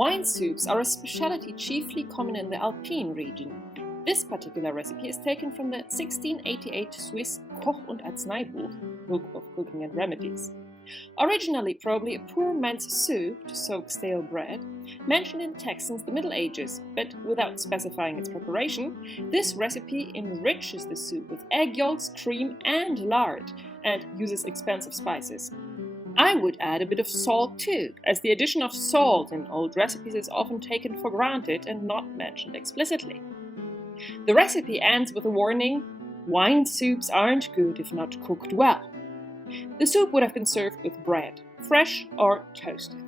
Wine soups are a speciality chiefly common in the Alpine region. This particular recipe is taken from the 1688 Swiss Koch und Artzney-Buch, Book of Cooking and Remedies. Originally probably a poor man's soup to soak stale bread, mentioned in texts since the Middle Ages, but without specifying its preparation, this recipe enriches the soup with egg yolks, cream and lard, and uses expensive spices. I would add a bit of salt too, as the addition of salt in old recipes is often taken for granted and not mentioned explicitly. The recipe ends with a warning: wine soups aren't good if not cooked well. The soup would have been served with bread, fresh or toasted.